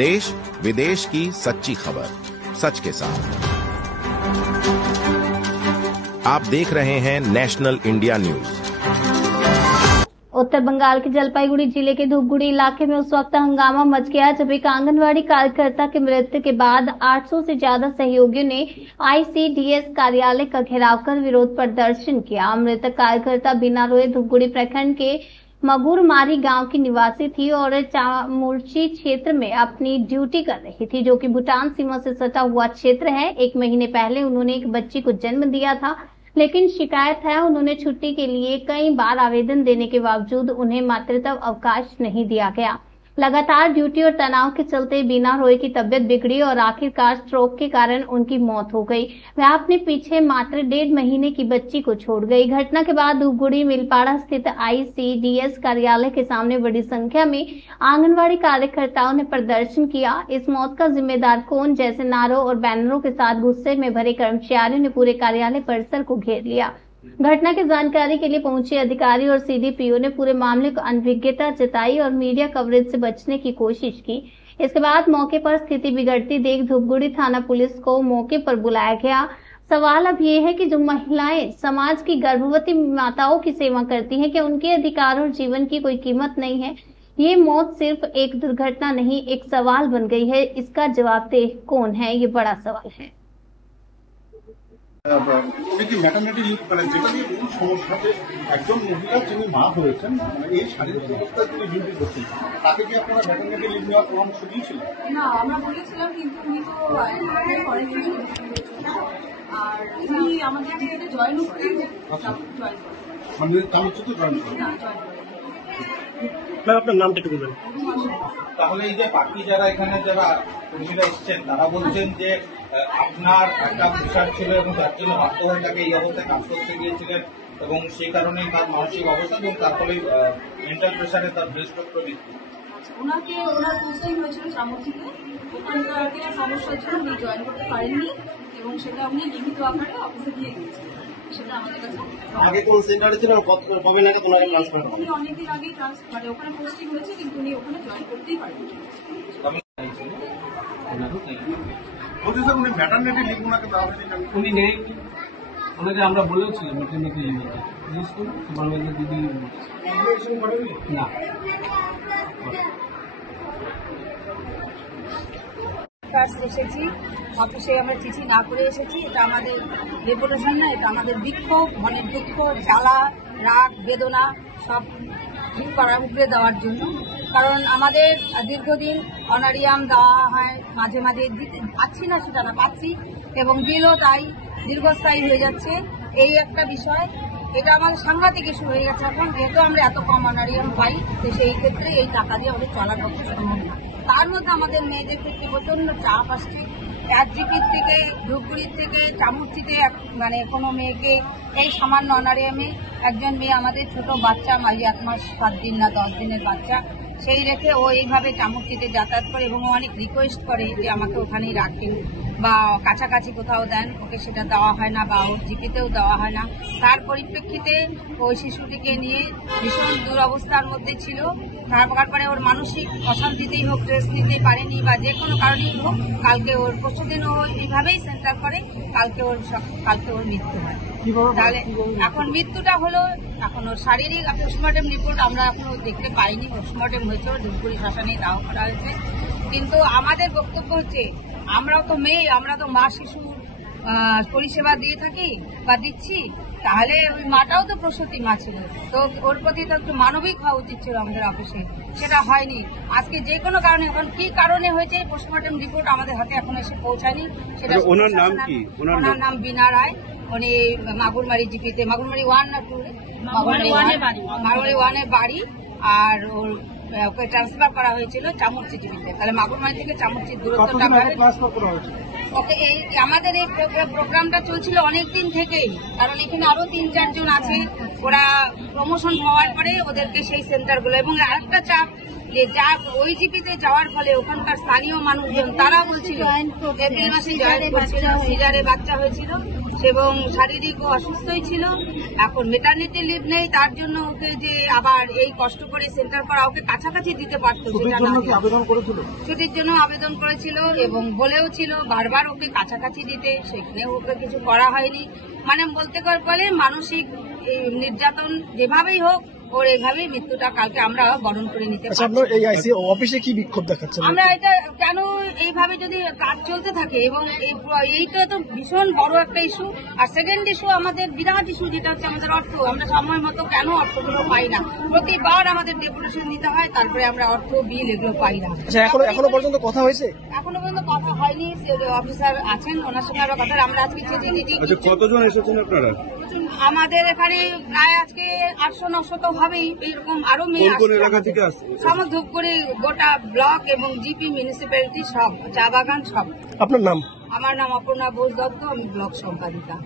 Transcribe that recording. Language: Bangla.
देश विदेश की सच्ची खबर सच के साथ। आप देख रहे हैं नेशनल इंडिया न्यूज। उत्तर बंगाल के जलपाईगुड़ी जिले के धूपगुड़ी इलाके में उस वक्त हंगामा मच गया जब एक आंगनवाड़ी कार्यकर्ता की मृत्यु के बाद 800 से ज्यादा सहयोगियों ने ICDS कार्यालय का घेराव कर विरोध प्रदर्शन किया। मृतक कार्यकर्ता बिना रोए धूपगुड़ी प्रखंड के मगुरमारी गांव की निवासी थी और चामुर्ची क्षेत्र में अपनी ड्यूटी कर रही थी, जो कि भूटान सीमा से सटा हुआ क्षेत्र है। 1 महीने पहले उन्होंने एक बच्ची को जन्म दिया था, लेकिन शिकायत है उन्होंने छुट्टी के लिए कई बार आवेदन देने के बावजूद उन्हें मातृत्व अवकाश नहीं दिया गया। लगातार ड्यूटी और तनाव के चलते बीना रोय की तबियत बिगड़ी और आखिरकार स्ट्रोक के कारण उनकी मौत हो गई। वह अपने पीछे मात्र 1.5 महीने की बच्ची को छोड़ गई। घटना के बाद धूपगुड़ी मिलपाड़ा स्थित ICDS कार्यालय के सामने बड़ी संख्या में आंगनवाड़ी कार्यकर्ताओं ने प्रदर्शन किया। इस मौत का जिम्मेदार कौन जैसे नारों और बैनरों के साथ गुस्से में भरे कर्मचारियों ने पूरे कार्यालय परिसर को घेर लिया। घटना की जानकारी के लिए पहुंचे अधिकारी और CDPO ने पूरे मामले को अनभिज्ञता जताई और मीडिया कवरेज से बचने की कोशिश की। इसके बाद मौके पर स्थिति बिगड़ती देख धूपगुड़ी थाना पुलिस को मौके पर बुलाया गया। सवाल अब ये है कि जो महिलाएं समाज की गर्भवती माताओं की सेवा करती हैं, क्या उनके अधिकार और जीवन की कोई कीमत नहीं है? ये मौत सिर्फ एक दुर्घटना नहीं, एक सवाल बन गई है। इसका जवाबदेह कौन है, ये बड़ा सवाल है। ম্যাটারনিটি লিভ করেন, যেখানে এই সমস্যাতে একজন মহিলা যিনি মা হয়েছেন, এই শারীরিক অবস্থায় তিনি ডিউটি করছেন, তাকে কি আপনারা ম্যাটারনিটি লিভ নেওয়ার পরামর্শ দিয়েছিলেন? না, আমরা বলেছিলাম, কিন্তু উনি তো আর উনি আমাদের ডিউটিতে জয়েন করেন, মানে চামচিতে জয়েন করেন। আপনার নামটা একটু বলবেন। তাহলে এই যে বাকি যারা এখানে যারা কর্মীরা এসছেন তারা বলছেন যে আপনার একটা প্রেশার ছিল এবং তার জন্য বাধ্য হয়ে তাকে এই অবস্থায় কাজ করতে গিয়েছিলেন এবং সেই কারণেই তার মানসিক অবস্থা এবং তার ফলে মেন্টাল প্রেশারে তার ব্রেস্ট স্ট্রোক মৃত্যু। ওনাকে ওনার পোস্টিং হয়েছিল চামচিতে, ওখানকার কিছু সমস্যার জন্য উনি জয়েন করতে পারেননি এবং সেটা উনি লিখিত আকারে অফিসে দিয়ে দিয়েছিলেন। সেটা আমাদের কাছে আগে কোন সেন্টারে ছিলেন, কবে নাগাদ ওনাকে ট্রান্সফার করা? উনি অনেকদিন আগে মানে ওখানে পোস্টিং হয়েছে, কিন্তু উনি ওখানে জয়েন করতেই পারেননি। বলছি স্যার, উনি ম্যাটারনিটি লিভ ওনাকে দেওয়া হয়নি? উনি নেয়নি, ওনাকে আমরা বলেছিলাম ম্যাটারনিটি লিভ নিতে, বিশেষ করে সুপারভাইজার দিদি না। এসেছি অফিসে, আমরা চিঠি না করে এসেছি। এটা আমাদের রেপুটেশন না, এটা আমাদের বিক্ষোভ, মনের দুঃখ, জ্বালা, রাগ, বেদনা সব ঠিক করার উপরে দেওয়ার জন্য। কারণ আমাদের দীর্ঘদিন অনারিয়াম দেওয়া হয়, মাঝে মাঝে দিতে পাচ্ছি না, সেটা না পাচ্ছি, এবং বিলও তাই দীর্ঘস্থায়ী হয়ে যাচ্ছে। এই একটা বিষয়, এটা আমাদের সাংঘাতিক ইস্যু হয়ে গেছে এখন, যেহেতু আমরা এত কম অনারিয়াম পাই, তো সেই ক্ষেত্রে এই টাকা দিয়ে আমাদের চলার পক্ষে সম্ভব না। তার মধ্যে আমাদের মেয়েদের ক্ষেত্রে প্রচন্ড চাপ আসছে। RGPর থেকে, ধূপগুড়ির থেকে, চামুরচিতে মানে কোনো মেয়েকে এই সামান্য অনারিয়ামে একজন মেয়ে, আমাদের ছোট বাচ্চা, 1 মাস 7 দিন না 10 দিনের বাচ্চা, সেই রেখে ও এইভাবে চামুরচিতে যাতায়াত করে এবং অনেক রিকোয়েস্ট করে যে আমাকে ওখানেই রাখেন বা কাছাকাছি কোথাও দেন, ওকে সেটা দেওয়া হয় না বা ওর জিপিতেও দেওয়া হয় না। তার পরিপ্রেক্ষিতে ওই শিশুটিকে নিয়ে ভীষণ দুরবস্থার মধ্যে ছিল। তারপরে ওর মানসিক অশান্তিতেই হোক, রেস্ট নিতে পারেনি বা যে কোনো কারণেই হোক, কালকে ওর পরশুদিন ও এইভাবেই সেন্টার করে, কালকে ওর মৃত্যু হয়। তাহলে এখন মৃত্যুটা হলো, এখন ওর শারীরিক পোস্টমর্টেম রিপোর্ট আমরা এখনো দেখতে পাইনি। পোস্টমর্টেম হয়েছে, ওর ধূপগুড়ি শ্মশানেই দাহ করা হয়েছে। কিন্তু আমাদের বক্তব্য হচ্ছে, আমরাও তো মেয়ে, আমরা তো মা শিশু পরিষেবা দিয়ে থাকি বা দিচ্ছি, তাহলে ওই মাটাও তো প্রসূতি মা ছিল, তো ওর প্রতি তো একটু মানবিক হওয়া উচিত ছিল আমাদের অফিসে। সেটা হয়নি। আজকে যে কোনো কারণে, এখন কি কারণে হয়েছে পোস্টমর্টেম রিপোর্ট আমাদের হাতে এখন এসে পৌঁছায়নি। সেটা ওনার নাম কি? ওনার নাম বিনা রায়। উনি মাগুরমারি জিপিতে, মাগুরমারি 1 না 2, মাগুরমারি 1-এর বাড়ি, আর ওকে ট্রান্সফার করা হয়েছিল চামুরচি জিপিতে। তাহলে মাগুরমারি থেকে চামুরচির দূরত্বটা ওকে এই আমাদের এই প্রোগ্রামটা চলছিল অনেকদিন থেকেই, কারণ এখানে আরো 3-4 জন আছে, ওরা প্রমোশন হওয়ার পরে ওদেরকে সেই সেন্টারগুলো, এবং আরেকটা চাপ যে যা ওই জিপিতে যাওয়ার ফলে ওখানকার স্থানীয় মানুষজন তারা বলছিল এপ্রিল মাসে জয়েন করছিল, সিজারে বাচ্চা হয়েছিল, এবং শারীরিক ও অসুস্থই ছিল। এখন মেটারনিটি লিভ নেই, তার জন্য ওকে যে আবার এই কষ্ট করে সেন্টার করা, ওকে কাছাকাছি দিতে পারতো সেটা না। আবেদন করেছিল, ছুটির জন্য আবেদন করেছিল এবং বলেও ছিল বারবার ওকে কাছাকাছি দিতে, সেখানে ওকে কিছু করা হয়নি। মানে বলতে গেলে মানসিক নির্যাতন যেভাবেই হোক ওর এইভাবেই মৃত্যুটা কালকে আমরা বরণ করে নিতে পারছি। আপনার এই আইসি অফিসে কি বিক্ষোভ দেখাচ্ছেন? আমরা এটা কেন এইভাবে যদি কাজ চলতে থাকে, এবং এইটা তো ভীষণ বড় একটা ইস্যু। আর সেকেন্ড ইস্যু আমাদের বিরাট ইস্যু, যেটা হচ্ছে আমাদের অর্থ। আমরা সময় মতো কেন অর্থগুলো পাই না? প্রতিবার আমাদের ডেপুটেশন নিতে হয়, তারপরে আমরা অর্থ বিল এগুলো পাই না। আচ্ছা, এখনো পর্যন্ত কথা হয়েছে? এখনো পর্যন্ত কথা হয়নি। অফিসার আছেন, ওনার সঙ্গে আরো কথা। আমরা আজকে চিঠি কতজন এসেছেন আপনারা? আমাদের এখানে প্রায় আজকে 800-900 তো হবেই। এরকম আরো মেয়ে আসছে সমস্ত ধূপগুড়ি গোটা ব্লক এবং জিপি মিউনিসিপ্যালিটি সব, চা বাগান সব। আপনার নাম? আমার নাম অপর্ণা বোস দত্ত, আমি ব্লক সম্পাদিকা।